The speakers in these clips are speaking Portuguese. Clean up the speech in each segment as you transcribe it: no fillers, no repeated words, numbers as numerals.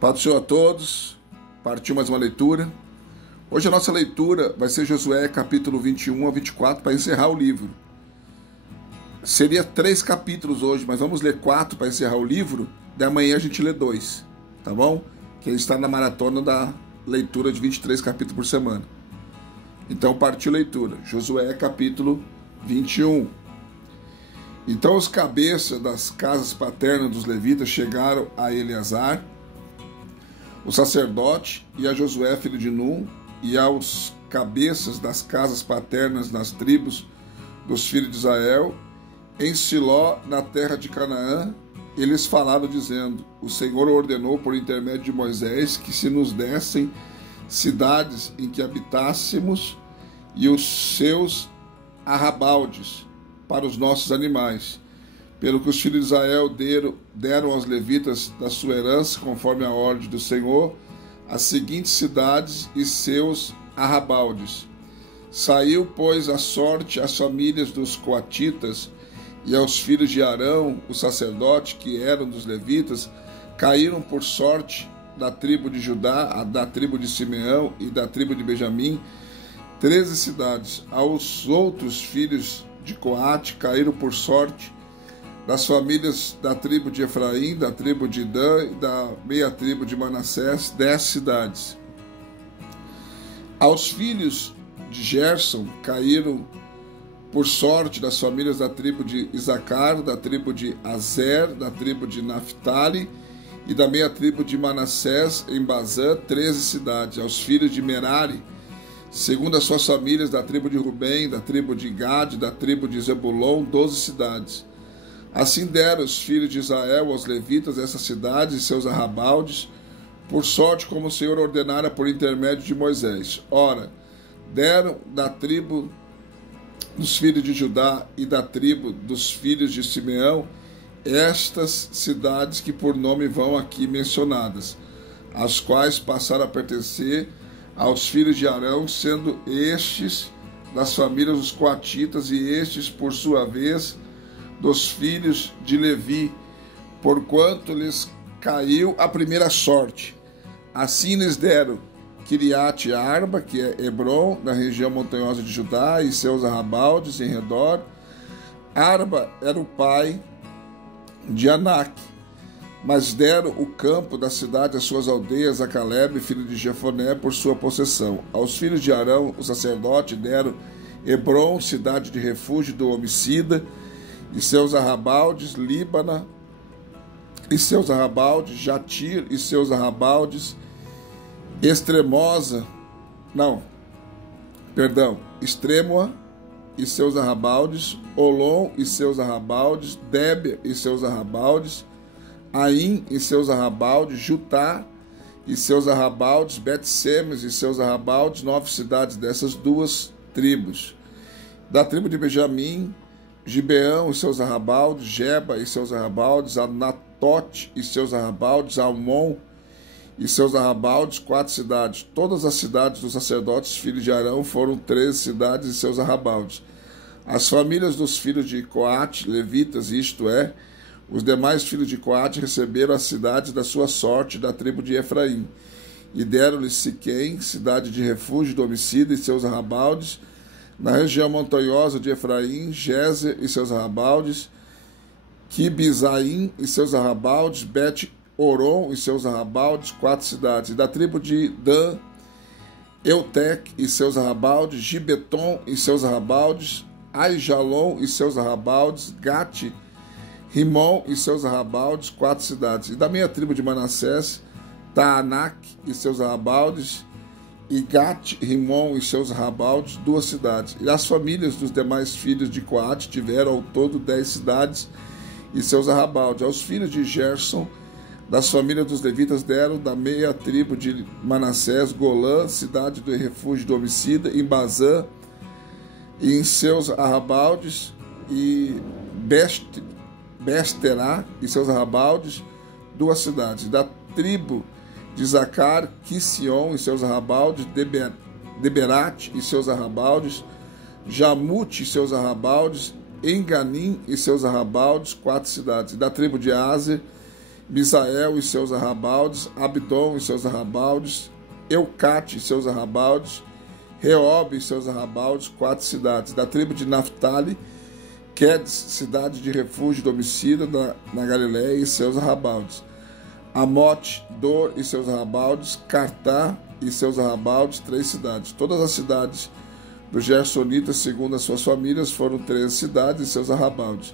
Paz do Senhor a todos. Partiu mais uma leitura. Hoje a nossa leitura vai ser Josué capítulo 21 a 24 para encerrar o livro. Seria 3 capítulos hoje, mas vamos ler 4 para encerrar o livro. De amanhã a gente lê 2, tá bom? Que está na maratona da leitura de 23 capítulos por semana. Então partiu leitura. Josué capítulo 21. Então os cabeças das casas paternas dos levitas chegaram a Eleazar, o sacerdote, e a Josué, filho de Nun, e aos cabeças das casas paternas nas tribos dos filhos de Israel, em Siló, na terra de Canaã. Eles falaram dizendo: o Senhor ordenou por intermédio de Moisés que se nos dessem cidades em que habitássemos e os seus arrabaldes para os nossos animais. Pelo que os filhos de Israel deram aos levitas da sua herança, conforme a ordem do Senhor, as seguintes cidades e seus arrabaldes. Saiu, pois, a sorte às famílias dos coatitas e aos filhos de Arão, o sacerdote, que eram dos levitas, caíram por sorte da tribo de Judá, da tribo de Simeão e da tribo de Benjamim, 13 cidades. Aos outros filhos de Coate caíram por sorte das famílias da tribo de Efraim, da tribo de Dan e da meia tribo de Manassés, 10 cidades. Aos filhos de Gerson caíram por sorte das famílias da tribo de Isacar, da tribo de Azer, da tribo de Naphtali e da meia tribo de Manassés, em Bazã, 13 cidades. Aos filhos de Merari, segundo as suas famílias, da tribo de Rubem, da tribo de Gade, da tribo de Zebulon, 12 cidades. Assim deram os filhos de Israel aos levitas essas cidades e seus arrabaldes, por sorte como o Senhor ordenara por intermédio de Moisés. Ora, deram da tribo dos filhos de Judá e da tribo dos filhos de Simeão estas cidades que por nome vão aqui mencionadas, as quais passaram a pertencer aos filhos de Arão, sendo estes das famílias dos coatitas e estes, por sua vez, dos filhos de Levi, porquanto lhes caiu a primeira sorte. Assim lhes deram Kiriat Arba, que é Hebron, na região montanhosa de Judá, e seus arrabaldes em redor. Arba era o pai de Anak, mas deram o campo da cidade às suas aldeias a Caleb, filho de Jefoné, por sua possessão. Aos filhos de Arão, o sacerdote, deram Hebron, cidade de refúgio do homicida, e seus arrabaldes, Líbana e seus arrabaldes, Jatir e seus arrabaldes, Extremoa e seus arrabaldes, Olom e seus arrabaldes, Débia e seus arrabaldes, Aim e seus arrabaldes, Jutá e seus arrabaldes, Bet-Semes e seus arrabaldes, 9 cidades dessas duas tribos. Da tribo de Benjamim, Gibeão e seus arrabaldes, Geba e seus arrabaldes, Anatote e seus arrabaldes, Almon e seus arrabaldes, 4 cidades. Todas as cidades dos sacerdotes, filhos de Arão, foram 13 cidades e seus arrabaldes. As famílias dos filhos de Coate, levitas, isto é, os demais filhos de Coate, receberam as cidades da sua sorte da tribo de Efraim, e deram-lhes Siquém, cidade de refúgio do homicida, e seus arrabaldes, na região montanhosa de Efraim, Gézer e seus arrabaldes, Quibizaim e seus arrabaldes, Bet-Oron e seus arrabaldes, 4 cidades. E da tribo de Dan, Eutec e seus arrabaldes, Gibeton e seus arrabaldes, Aijalon e seus arrabaldes, Gate, Rimon e seus arrabaldes, 4 cidades. E da meia tribo de Manassés, Taanak e seus arrabaldes, e Gat, Rimon e seus arrabaldes, 2 cidades. E as famílias dos demais filhos de Coate tiveram ao todo 10 cidades e seus arrabaldes. Aos filhos de Gerson, das famílias dos levitas, deram da meia tribo de Manassés, Golã, cidade do refúgio do homicida, em Bazã e em seus arrabaldes, e Besterá e seus arrabaldes, 2 cidades. Da tribo de Zacar, Quision e seus arrabaldes, Deberat e seus arrabaldes, Jamute e seus arrabaldes, Enganim e seus arrabaldes, 4 cidades. E da tribo de Azer, Misael e seus arrabaldes, Abdom e seus arrabaldes, Eucate e seus arrabaldes, Reob e seus arrabaldes, 4 cidades. Da tribo de Naphtali, Quedes, cidade de refúgio do homicida na Galiléia e seus arrabaldes. Amote, Dor e seus arrabaldes, Cartá e seus arrabaldes, 3 cidades. Todas as cidades dos Gersonitas, segundo as suas famílias, foram 13 cidades e seus arrabaldes.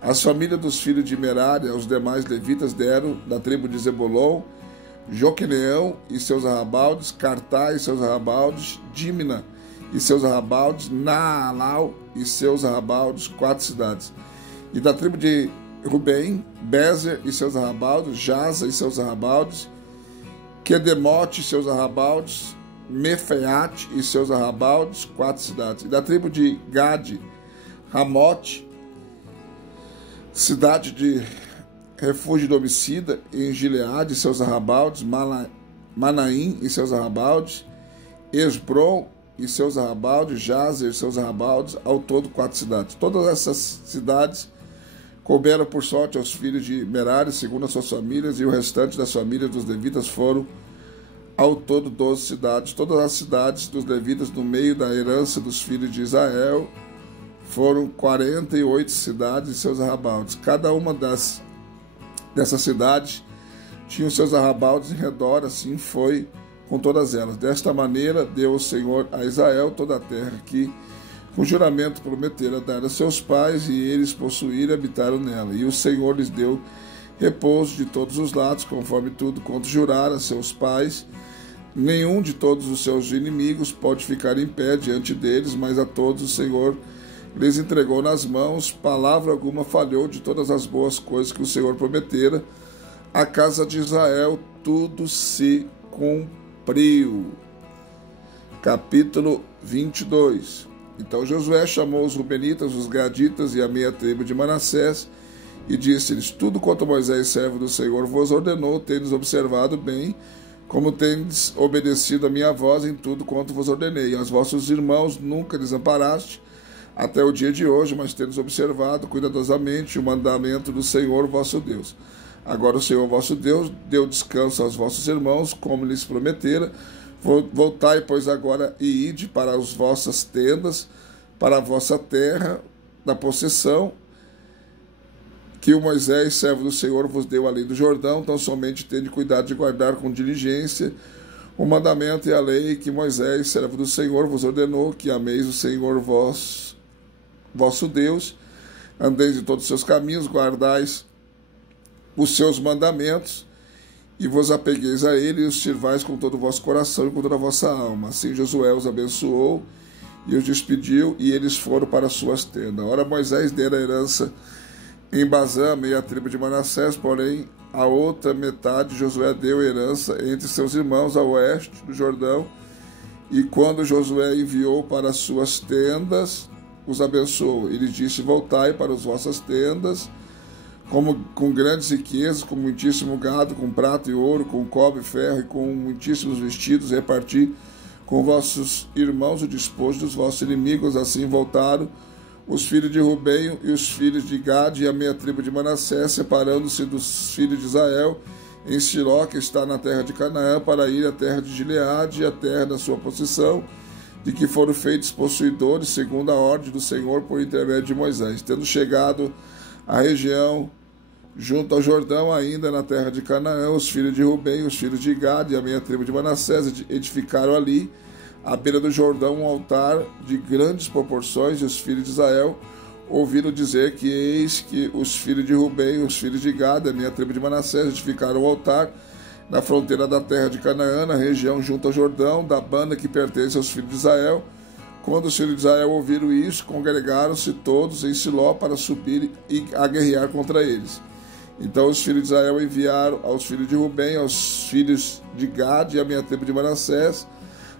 As famílias dos filhos de Merari, aos demais levitas, deram da tribo de Zebulon, Joqueneão e seus arrabaldes, Cartá e seus arrabaldes, Dímina e seus arrabaldes, Naalau e seus arrabaldes, 4 cidades. E da tribo de Rubem, Bezer e seus arrabaldes, Jaza e seus arrabaldes, Quedemote e seus arrabaldes, Mefeate e seus arrabaldes, 4 cidades. E da tribo de Gade, Ramote, cidade de refúgio do homicida, em Gileade e seus arrabaldes, Manaim e seus arrabaldes, Esbron e seus arrabaldes, Jazer e seus arrabaldes, ao todo 4 cidades. Todas essas cidades couberam por sorte aos filhos de Merari, segundo as suas famílias, e o restante das famílias dos levitas foram ao todo 12 cidades. Todas as cidades dos levitas no meio da herança dos filhos de Israel foram 48 cidades e seus arrabaldes. Cada uma dessas cidades tinha os seus arrabaldes em redor, assim foi com todas elas. Desta maneira deu o Senhor a Israel toda a terra que, com juramento, prometera dar a seus pais, e eles possuíram e habitaram nela. E o Senhor lhes deu repouso de todos os lados, conforme tudo quanto jurara a seus pais. Nenhum de todos os seus inimigos pode ficar em pé diante deles, mas a todos o Senhor lhes entregou nas mãos. Palavra alguma falhou de todas as boas coisas que o Senhor prometera. A casa de Israel tudo se cumpriu. Capítulo 22. Então Josué chamou os Rubenitas, os Gaditas e a meia tribo de Manassés e disse-lhes: tudo quanto Moisés, servo do Senhor, vos ordenou, tendes observado bem, como tendes obedecido a minha voz em tudo quanto vos ordenei. Aos vossos irmãos nunca desamparaste até o dia de hoje, mas tendes observado cuidadosamente o mandamento do Senhor vosso Deus. Agora o Senhor vosso Deus deu descanso aos vossos irmãos, como lhes prometera. Voltai, pois, agora e ide para as vossas tendas, para a vossa terra da possessão, que o Moisés, servo do Senhor, vos deu além do Jordão. Então somente tende cuidado de guardar com diligência o mandamento e a lei que Moisés, servo do Senhor, vos ordenou, que ameis o Senhor vosso Deus, andeis em todos os seus caminhos, guardais os seus mandamentos, e vos apegueis a ele, e os sirvais com todo o vosso coração e com toda a vossa alma. Assim Josué os abençoou e os despediu, e eles foram para as suas tendas. Ora, Moisés dera a herança em Bazã, meia tribo de Manassés, porém a outra metade Josué deu herança entre seus irmãos a oeste do Jordão. E quando Josué enviou para as suas tendas, os abençoou. Ele disse: voltai para as vossas tendas, com grandes riquezas, com muitíssimo gado, com prata e ouro, com cobre e ferro, e com muitíssimos vestidos, reparti com vossos irmãos o despojo dos vossos inimigos. Assim voltaram os filhos de Rubem e os filhos de Gade e a meia tribo de Manassés, separando-se dos filhos de Israel em Siló, que está na terra de Canaã, para ir à terra de Gileade e à terra da sua possessão, de que foram feitos possuidores, segundo a ordem do Senhor, por intermédio de Moisés. Tendo chegado à região junto ao Jordão, ainda na terra de Canaã, os filhos de Rubem, os filhos de Gade e a meia tribo de Manassés edificaram ali, à beira do Jordão, um altar de grandes proporções, e os filhos de Israel ouviram dizer que eis que os filhos de Rubem, os filhos de Gade, a minha tribo de Manassés, edificaram o altar na fronteira da terra de Canaã, na região junto ao Jordão, da banda que pertence aos filhos de Israel. Quando os filhos de Israel ouviram isso, congregaram-se todos em Siló para subir e a guerrear contra eles. Então os filhos de Israel enviaram aos filhos de Rubem, aos filhos de Gade e a minha tribo de Manassés,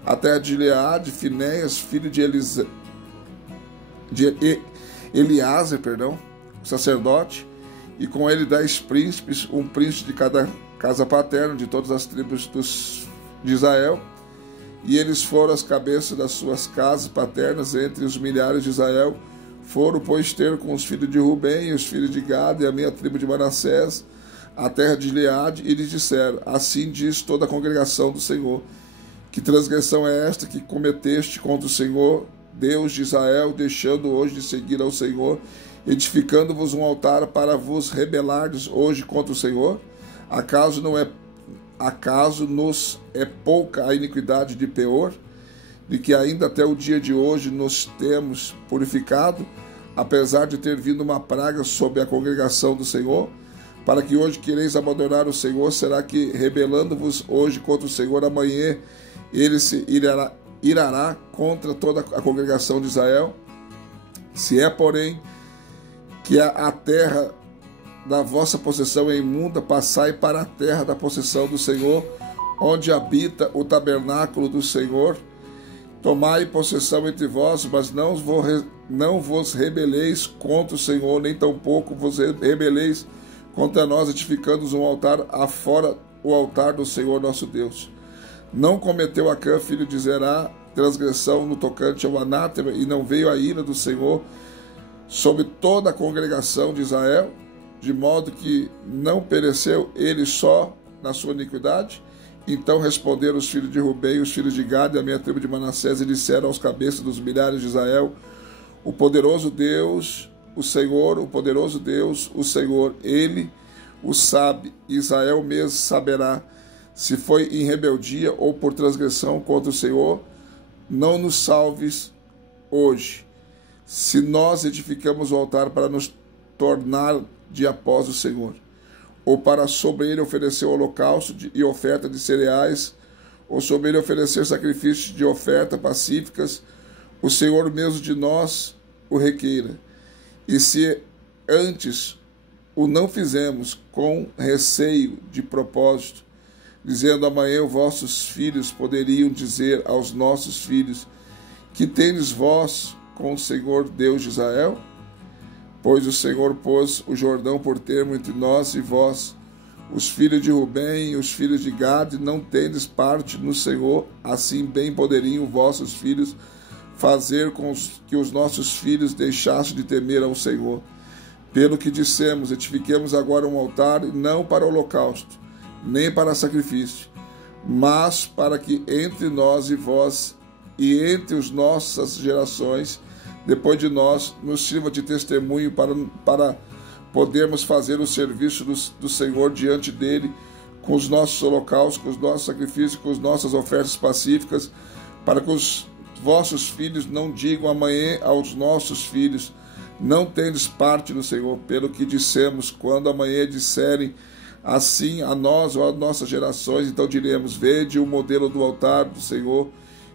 a terra de Gileade, Finéias, filho de Eliázer, sacerdote, e com ele 10 príncipes, um príncipe de cada casa paterna, de todas as tribos de Israel, e eles foram as cabeças das suas casas paternas entre os milhares de Israel. Foram, pois, ter com os filhos de Rubem e os filhos de Gade e a meia tribo de Manassés à terra de Gileade, e lhes disseram: assim diz toda a congregação do Senhor, que transgressão é esta que cometeste contra o Senhor, Deus de Israel, deixando hoje de seguir ao Senhor, edificando-vos um altar para vos rebelardes hoje contra o Senhor? Acaso nos é pouca a iniquidade de Peor, de que ainda até o dia de hoje nos temos purificado, apesar de ter vindo uma praga sobre a congregação do Senhor, para que hoje quereis abandonar o Senhor? Será que, rebelando-vos hoje contra o Senhor, amanhã ele se irará contra toda a congregação de Israel? Se é, porém, que a terra da vossa possessão é imunda, passai para a terra da possessão do Senhor, onde habita o tabernáculo do Senhor. Tomai possessão entre vós, mas não vos rebeleis contra o Senhor, nem tampouco vos rebeleis contra nós, edificando um altar afora o altar do Senhor nosso Deus. Não cometeu Acã, filho de Zerá, transgressão no tocante ao anátema, e não veio a ira do Senhor sobre toda a congregação de Israel, de modo que não pereceu ele só na sua iniquidade? Então responderam os filhos de Rubem e os filhos de Gad e a minha tribo de Manassés, e disseram aos cabeças dos milhares de Israel: o poderoso Deus, o Senhor, o poderoso Deus, o Senhor, ele o sabe, Israel mesmo saberá, se foi em rebeldia ou por transgressão contra o Senhor. Não nos salves hoje, se nós edificamos o altar para nos tornar de após o Senhor, ou para sobre ele oferecer holocausto e oferta de cereais, ou sobre ele oferecer sacrifícios de oferta pacíficas, o Senhor mesmo de nós o requeira. E se antes o não fizemos com receio de propósito, dizendo: amanhã vossos filhos poderiam dizer aos nossos filhos: que tendes vós com o Senhor Deus de Israel? Pois o Senhor pôs o Jordão por termo entre nós e vós. Os filhos de Rubem e os filhos de Gad não tendes parte no Senhor, assim bem poderiam vossos filhos fazer com que os nossos filhos deixassem de temer ao Senhor. Pelo que dissemos: edifiquemos agora um altar, não para holocausto, nem para sacrifício, mas para que entre nós e vós, e entre as nossas gerações, depois de nós, nos sirva de testemunho para podermos fazer o serviço do Senhor diante dele, com os nossos holocaustos, com os nossos sacrifícios, com as nossas ofertas pacíficas, para que os vossos filhos não digam amanhã aos nossos filhos: não tendes parte no Senhor. Pelo que dissemos, quando amanhã disserem assim a nós ou a nossas gerações, então diremos: vede o modelo do altar do Senhor,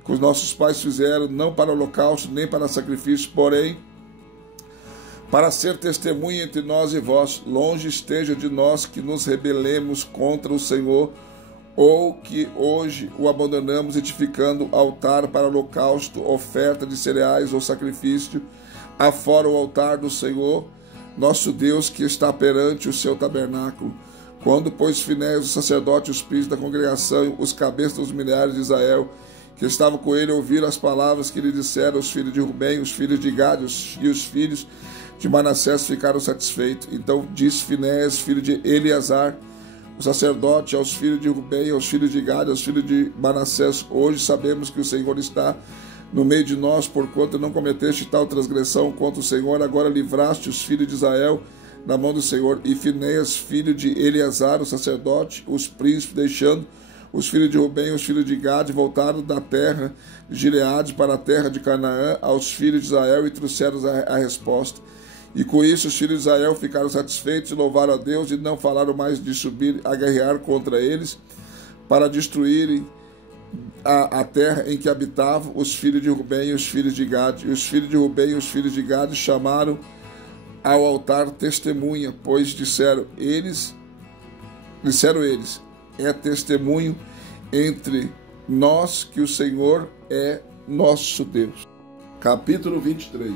que os nossos pais fizeram, não para holocausto, nem para sacrifício, porém para ser testemunha entre nós e vós. Longe esteja de nós que nos rebelemos contra o Senhor, ou que hoje o abandonamos, edificando altar para holocausto, oferta de cereais ou sacrifício, afora o altar do Senhor, nosso Deus, que está perante o seu tabernáculo. Quando, pois, Finéias, o sacerdote, os príncipes da congregação, os cabeças dos milhares de Israel, que estavam com ele, ouviram as palavras que lhe disseram os filhos de Rubem, os filhos de Gad e os filhos de Manassés, ficaram satisfeitos. Então disse Finéias, filho de Eleazar, o sacerdote, aos filhos de Rubem, aos filhos de Gad, aos filhos de Manassés: hoje sabemos que o Senhor está no meio de nós, porquanto não cometeste tal transgressão contra o Senhor. Agora livraste os filhos de Israel na mão do Senhor. E Finéias, filho de Eleazar, o sacerdote, os príncipes, deixando os filhos de Rubem e os filhos de Gad, voltaram da terra de Gileade para a terra de Canaã aos filhos de Israel, e trouxeram a resposta. E com isso os filhos de Israel ficaram satisfeitos e louvaram a Deus, e não falaram mais de subir a guerrear contra eles, para destruírem a terra em que habitavam os filhos de Rubem e os filhos de Gad. E os filhos de Rubem e os filhos de Gad chamaram ao altar testemunha, pois disseram eles, é testemunho entre nós que o Senhor é nosso Deus. Capítulo 23.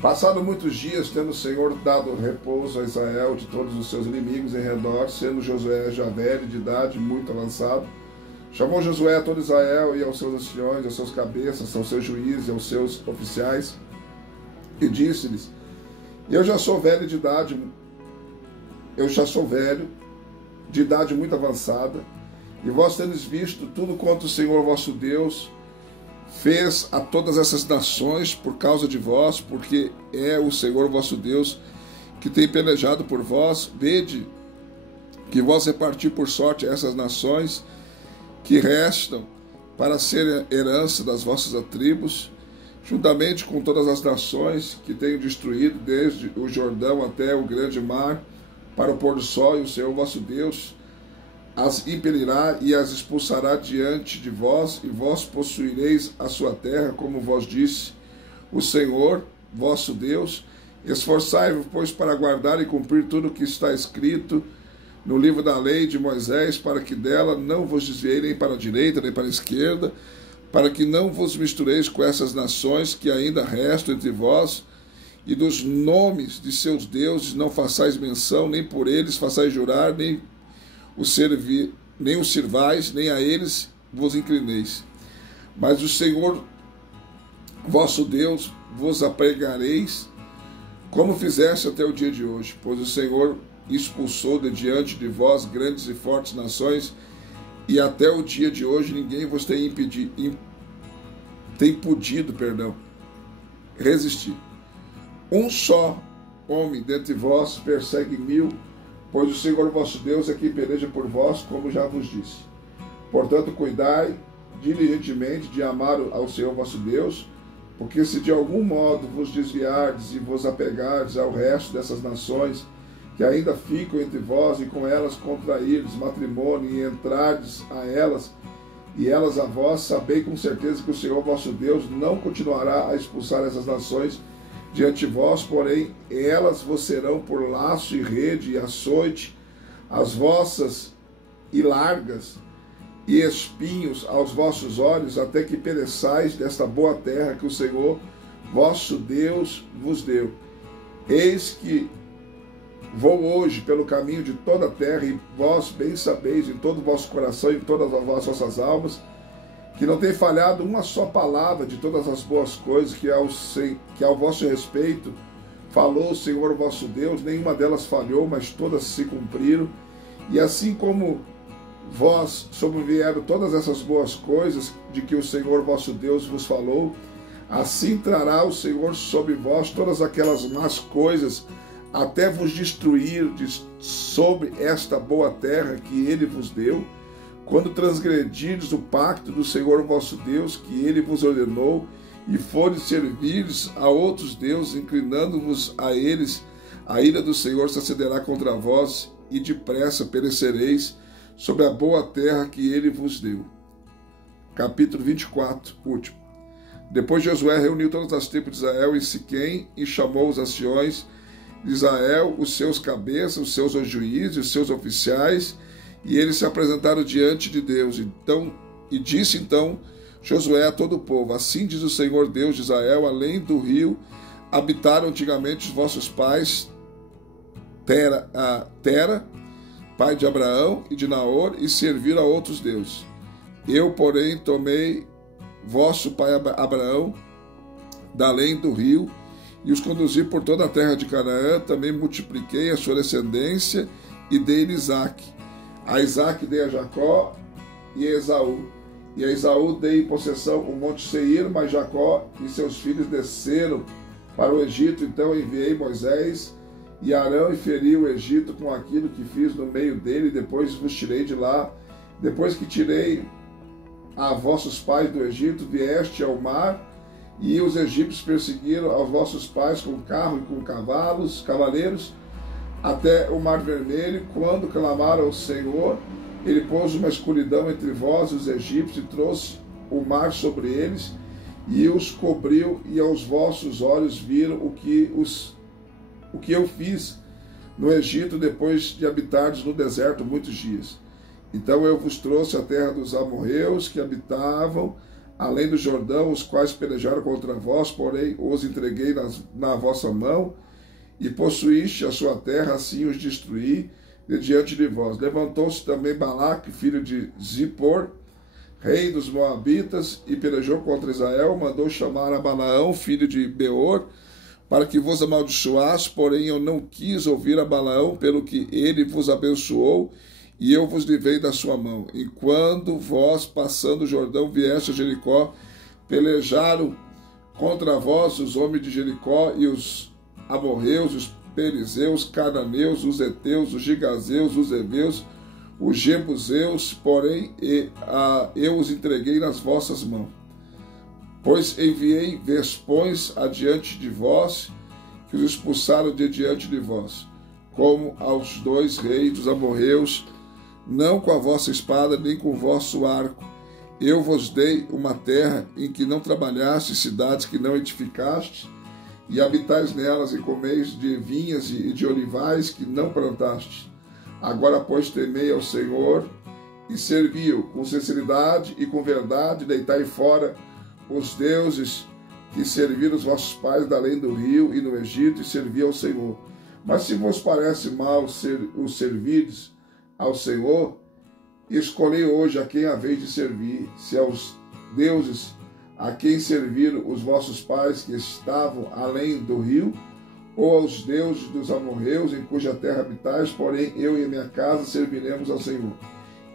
Passaram muitos dias, tendo o Senhor dado repouso a Israel de todos os seus inimigos em redor, sendo Josué já velho, de idade muito avançado, chamou Josué a todo Israel e aos seus anciões, aos seus cabeças, aos seus juízes e aos seus oficiais, e disse-lhes: eu já sou velho de idade, eu já sou velho, de idade muito avançada, e vós tendes visto tudo quanto o Senhor vosso Deus fez a todas essas nações por causa de vós, porque é o Senhor vosso Deus que tem pelejado por vós. Vede que vós repartir por sorte essas nações que restam para ser herança das vossas tribos, juntamente com todas as nações que tenho destruído, desde o Jordão até o grande mar, para o pôr do sol, e o Senhor vosso Deus as impelirá e as expulsará diante de vós, e vós possuireis a sua terra, como vos disse o Senhor vosso Deus. Esforçai-vos, pois, para guardar e cumprir tudo o que está escrito no livro da lei de Moisés, para que dela não vos desviei nem para a direita nem para a esquerda, para que não vos mistureis com essas nações que ainda restam entre vós, e dos nomes de seus deuses não façais menção, nem por eles façais jurar, nem os sirvais, nem a eles vos inclineis. Mas o Senhor vosso Deus vos apregareis, como fizeste até o dia de hoje, pois o Senhor expulsou de diante de vós grandes e fortes nações, e até o dia de hoje ninguém vos tem podido resistir. Um só homem dentre vós persegue 1000, pois o Senhor vosso Deus é quem peleja por vós, como já vos disse. Portanto, cuidai diligentemente de amar ao Senhor vosso Deus, porque se de algum modo vos desviardes e vos apegardes ao resto dessas nações que ainda ficam entre vós, e com elas contrairdes matrimônio e entrardes a elas, e elas a vós, sabei com certeza que o Senhor vosso Deus não continuará a expulsar essas nações diante de vós, porém elas vos serão por laço e rede e açoite, as vossas e largas, e espinhos aos vossos olhos, até que pereçais desta boa terra que o Senhor vosso Deus vos deu. Eis que vou hoje pelo caminho de toda a terra, e vós bem sabeis em todo o vosso coração e em todas as vossas almas, que não tem falhado uma só palavra de todas as boas coisas que ao vosso respeito falou o Senhor vosso Deus, nenhuma delas falhou, mas todas se cumpriram. E assim como vós sobrevieram todas essas boas coisas de que o Senhor vosso Deus vos falou, assim trará o Senhor sobre vós todas aquelas más coisas, até vos destruir sobre esta boa terra que ele vos deu, quando transgredirdes o pacto do Senhor vosso Deus, que ele vos ordenou, e fordes servires a outros deuses, inclinando-vos a eles, a ira do Senhor se acenderá contra vós, e depressa perecereis sobre a boa terra que ele vos deu. Capítulo 24, último. Depois Josué reuniu todas as tribos de Israel em Siquém, e chamou os anciões de Israel, os seus cabeças, os seus juízes, os seus oficiais, e eles se apresentaram diante de Deus. E disse Josué a todo o povo: assim diz o Senhor Deus de Israel, além do rio habitaram antigamente os vossos pais, Tera, pai de Abraão e de Naor, e serviram a outros deuses. Eu, porém, tomei vosso pai Abraão da além do rio, e os conduzi por toda a terra de Canaã. Também multipliquei a sua descendência e dei-lhe Isaque. A Isaque dei a Jacó e a Esaú. E a Esaú dei em possessão o monte Seir, mas Jacó e seus filhos desceram para o Egito. Então enviei Moisés e Arão, e feri o Egito com aquilo que fiz no meio dele. Depois vos tirei de lá. Depois que tirei a vossos pais do Egito, vieste ao mar, e os egípcios perseguiram aos vossos pais com carro e com cavaleiros, até o Mar Vermelho. Quando clamaram ao Senhor, ele pôs uma escuridão entre vós e os egípcios, e trouxe o mar sobre eles, e os cobriu, e aos vossos olhos viram o que eu fiz no Egito, depois de habitardes no deserto muitos dias. Então eu vos trouxe a terra dos amorreus, que habitavam além do Jordão, os quais pelejaram contra vós, porém os entreguei na vossa mão, e possuíste a sua terra, assim os destruí de diante de vós. Levantou-se também Balaque, filho de Zippor, rei dos Moabitas, e pelejou contra Israel. Mandou chamar a Balaão, filho de Beor, para que vos amaldiçoasse, porém eu não quis ouvir a Balaão, pelo que ele vos abençoou, e eu vos livrei da sua mão. Enquanto vós, passando o Jordão, vieste a Jericó, pelejaram contra vós os homens de Jericó e os amorreus, os perizeus, cananeus, os heteus, os gigazeus, os heveus, os jebuseus, porém eu os entreguei nas vossas mãos. Pois enviei vespões adiante de vós, que os expulsaram de diante de vós, como aos 2 reis dos amorreus, não com a vossa espada, nem com o vosso arco. Eu vos dei uma terra em que não trabalhaste, cidades que não edificaste, e habitais nelas, e comeis de vinhas e de olivais que não plantaste. Agora, pois, temei ao Senhor, e servi-o com sinceridade e com verdade, deitai fora os deuses que serviram os vossos pais da além do rio e no Egito, e servi ao Senhor. Mas se vos parece mal os servires ao Senhor, escolhei hoje a quem haveis de servir, se aos deuses a quem serviram os vossos pais que estavam além do rio, ou aos deuses dos amorreus em cuja terra habitais, porém eu e minha casa serviremos ao Senhor.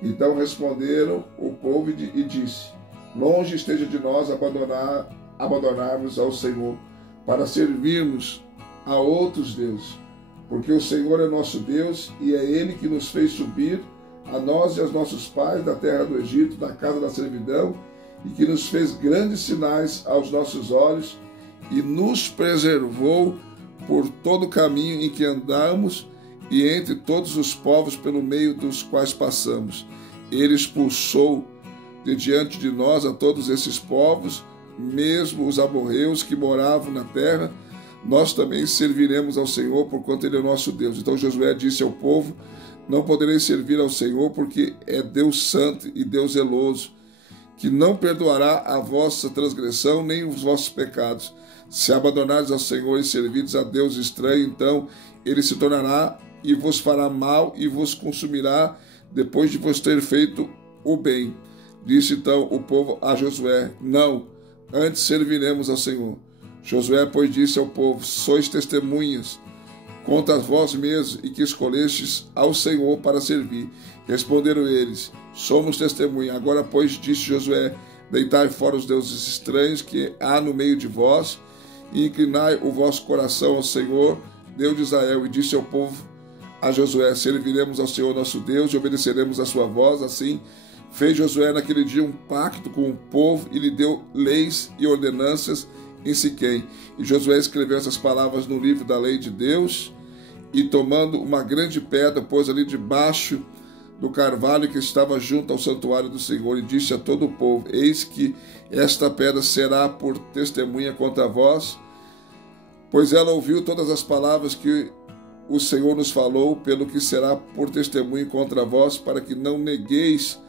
Então responderam o povo e disse: longe esteja de nós abandonarmos ao Senhor, para servirmos a outros deuses, porque o Senhor é nosso Deus, e é Ele que nos fez subir, a nós e aos nossos pais, da terra do Egito, da casa da servidão, e que nos fez grandes sinais aos nossos olhos, e nos preservou por todo o caminho em que andamos, e entre todos os povos pelo meio dos quais passamos. Ele expulsou de diante de nós a todos esses povos, mesmo os amorreus que moravam na terra. Nós também serviremos ao Senhor, porquanto Ele é o nosso Deus. Então Josué disse ao povo: não podereis servir ao Senhor, porque é Deus santo e Deus zeloso, que não perdoará a vossa transgressão nem os vossos pecados. Se abandonares ao Senhor e servides a Deus estranho, então Ele se tornará e vos fará mal e vos consumirá depois de vos ter feito o bem. Disse então o povo a Josué: não, antes serviremos ao Senhor. Josué, pois, disse ao povo: sois testemunhas contra vós mesmos e que escolhestes ao Senhor para servir. Responderam eles: somos testemunhas. Agora, pois, disse Josué: deitai fora os deuses estranhos que há no meio de vós, e inclinai o vosso coração ao Senhor, Deus de Israel. E disse ao povo a Josué: serviremos ao Senhor nosso Deus e obedeceremos a sua voz. Assim fez Josué naquele dia um pacto com o povo e lhe deu leis e ordenanças em Siquém. E Josué escreveu essas palavras no livro da lei de Deus, e tomando uma grande pedra, pôs ali debaixo do carvalho que estava junto ao santuário do Senhor, e disse a todo o povo: eis que esta pedra será por testemunha contra vós, pois ela ouviu todas as palavras que o Senhor nos falou, pelo que será por testemunha contra vós, para que não negueis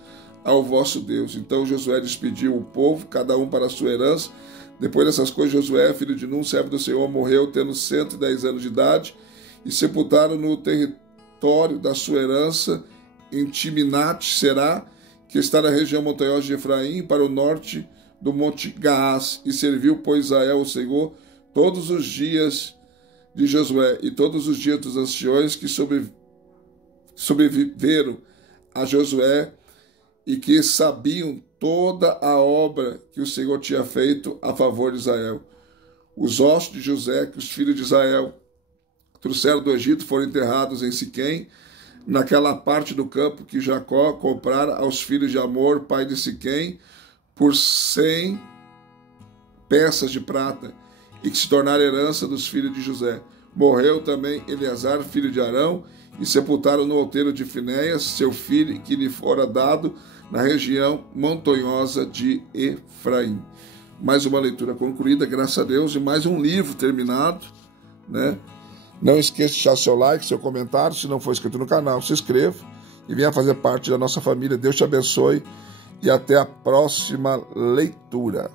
ao vosso Deus. Então Josué despediu o povo, cada um para a sua herança. Depois dessas coisas, Josué, filho de Nun, servo do Senhor, morreu tendo 110 anos de idade, e sepultaram no território da sua herança, em Timnat-Será, que está na região montanhosa de Efraim, para o norte do monte Gaás. E serviu, pois, Israel o Senhor todos os dias de Josué e todos os dias dos anciões que sobreviveram a Josué, e que sabiam toda a obra que o Senhor tinha feito a favor de Israel. Os ossos de José, que os filhos de Israel trouxeram do Egito, foram enterrados em Siquém, naquela parte do campo que Jacó comprara aos filhos de Amor, pai de Siquém, por 100 peças de prata, e que se tornara herança dos filhos de José. Morreu também Eleazar, filho de Arão, e sepultaram no outeiro de Finéias, seu filho, que lhe fora dado na região montanhosa de Efraim. Mais uma leitura concluída, graças a Deus, e mais um livro terminado, né? Não esqueça de deixar seu like, seu comentário. Se não for inscrito no canal, se inscreva e venha fazer parte da nossa família. Deus te abençoe e até a próxima leitura.